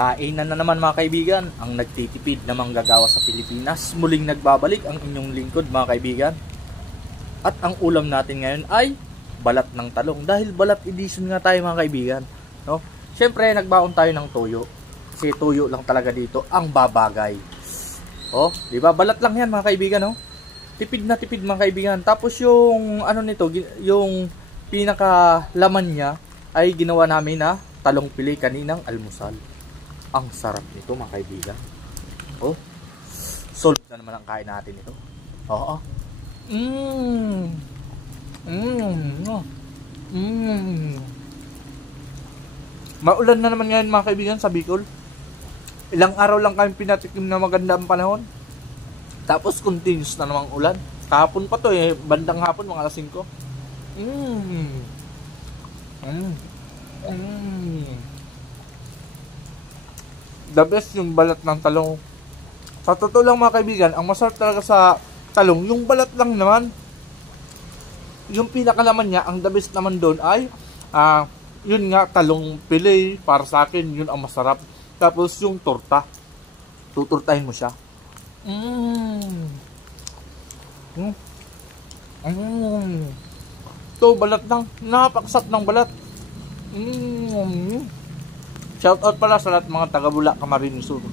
Kainan na naman mga kaibigan, ang nagtitipid na manggagawa sa Pilipinas. Muling nagbabalik ang inyong lingkod mga kaibigan. At ang ulam natin ngayon ay balat ng talong. Dahil balat edition nga tayo mga kaibigan, no? Siyempre nagbaon tayo ng toyo. Kasi toyo lang talaga dito ang babagay. Oh, di ba? Balat lang yan mga kaibigan, no? Tipid na tipid mga kaibigan. Tapos yung ano nito, yung pinaka laman niya ay ginawa namin na talong pili kaninang almusal. Ang sarap nito mga kaibigan. Oh, solve na naman ang kain natin ito. Oo. Maulan na naman ngayon mga kaibigan sa Bicol. Ilang araw lang kami pinatikim na maganda ang panahon. Tapos continuous na namang ulan. Kahapon pa to eh, bandang hapon mga alas 5. The best yung balat ng talong. Sa totoo lang mga kaibigan, ang masarap talaga sa talong, yung balat lang naman. Yung pinakalaman niya, ang the best naman doon ay yun nga, talong pili. Para sa akin, yun ang masarap. Tapos yung torta, tuturtahin mo siya. Ito, balat lang. Napakasap ng balat. Shoutout pala sa lahat mga taga Bula, Camarines Sur.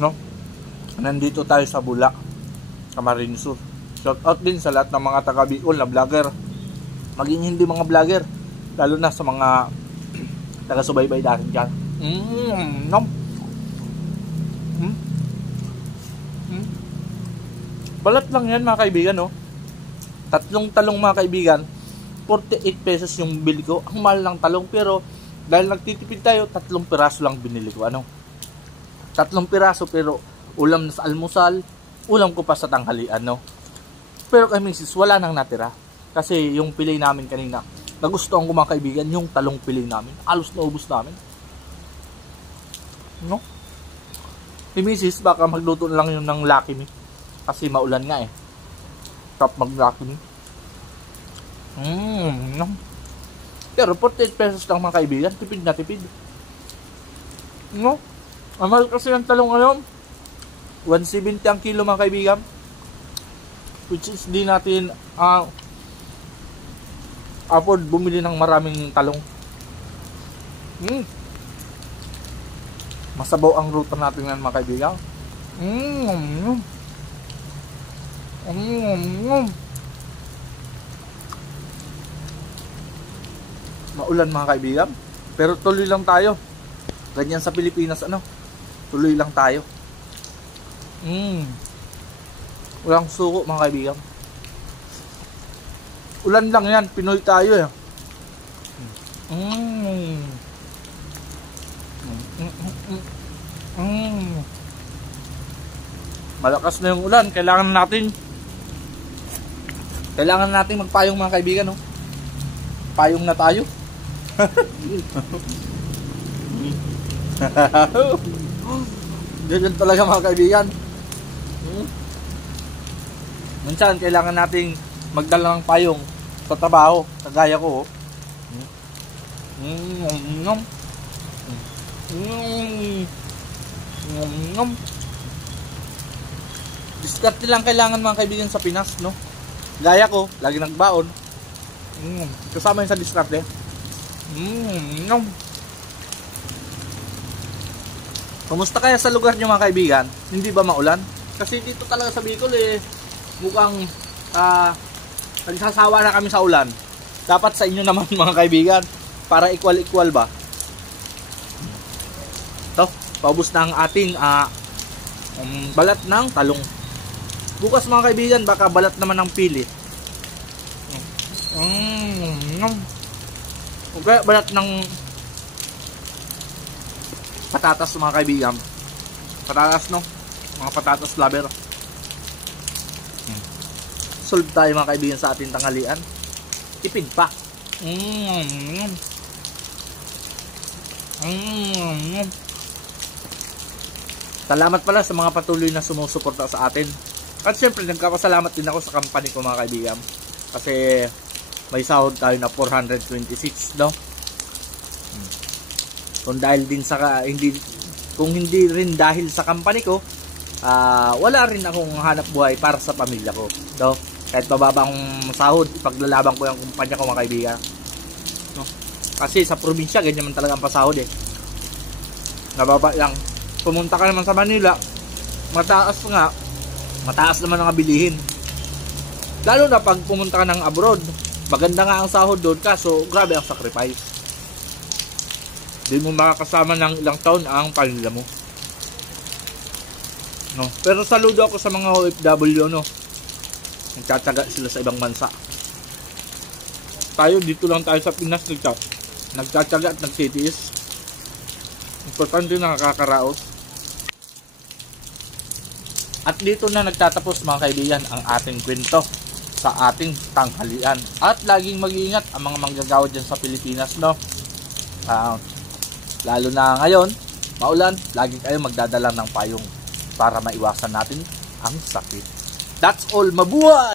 No? Nandito tayo sa Bula, Camarines Sur. Shoutout din sa lahat ng mga taga Bicol na vlogger. Maging hindi mga vlogger, lalo na sa mga taga subaybay dahil dyan. Balat lang yan mga kaibigan, no? Tatlong talong mga kaibigan, 48 pesos yung bili ko. Ang mahal ng talong, pero dahil nagtitipid tayo, 3 piraso lang binili ko. Ano? 3 piraso, pero ulam na sa almusal, ulam ko pa sa tanghalian, no? Pero kay Mrs. wala nang natira. Kasi yung pili namin kanina, nagustuhan ko mga kaibigan, yung talong pili namin. Alos na ubos namin. No? Si Mrs. baka magluto lang yun ng Lucky Me. Kasi maulan nga eh. Top mag-Lucky Me. No? Pero 48 pesos lang mga kaibigan, tipid na tipid. No? Amal kasi ang talong ngayon, 170 ang kilo mga kaibigan. Which is di natin afford bumili ng maraming talong. Masabaw ang ruta natin ngayon mga kaibigan. Maulan mga kaibigan, pero tuloy lang tayo. Ganyan sa Pilipinas, ano? Tuloy lang tayo. Walang suko mga kaibigan. Ulan lang yan, Pinoy tayo eh. Malakas na yung ulan, kailangan natin magpayong mga kaibigan, no? Payong na tayo. Ganyan talaga mga kaibigan. Minsan kailangan nating magdala ng payong sa trabaho, kagaya ko. Diskarte lang kailangan mga kaibigan sa Pinas, no? Gaya ko, lagi nagbaon. Kasama yun sa diskarte. Kumusta kaya sa lugar nyo mga kaibigan? Hindi ba maulan? Kasi dito talaga sa Bicol eh, mukhang nagsasawa na kami sa ulan. Dapat sa inyo naman mga kaibigan, para equal-equal ba? Ito, paubos na ang ating balat ng talong. Bukas mga kaibigan, baka balat naman ng pili. Okay, balat ng patatas mga kaibigan. Patatas, no? Mga patatas lover. Solve tayo mga kaibigan sa ating tanghalian. Tipid pa. Salamat pala sa mga patuloy na sumusuporta sa atin. At syempre nagkakasalamat din ako sa company ko mga kaibigan. Kasi may sahod tayo na 426, no? Kung dahil din sa kung hindi rin dahil sa company ko, wala rin akong hanap buhay para sa pamilya ko. So, kahit mababa akong sahod, ipaglalaban ko yung kumpanya ko, mga kaibigan. No? Kasi sa probinsya, ganyan man talaga ang pasahod eh. Nababa lang. Pumunta ka naman sa Manila, mataas naman ang bilihin. Lalo na pag pumunta ka ng abroad, maganda nga ang sahod doon, kaso grabe ang sacrifice. Hindi mo makakasama ng ilang taon ang pamilya mo. No? Pero saludo ako sa mga OFW, no? Nagtataga sila sa ibang bansa. Tayo dito lang tayo sa Pinas nagtataga at nagtitiis. Importante na nakakaraos. At dito na nagtatapos, mga kaibigan, ang ating kwento sa ating tanghalian. At laging mag-iingat ang mga manggagawa dyan sa Pilipinas, no? Lalo na ngayon, maulan, lagi kayo magdadala ng payong para maiwasan natin ang sakit. That's all, mabuhay!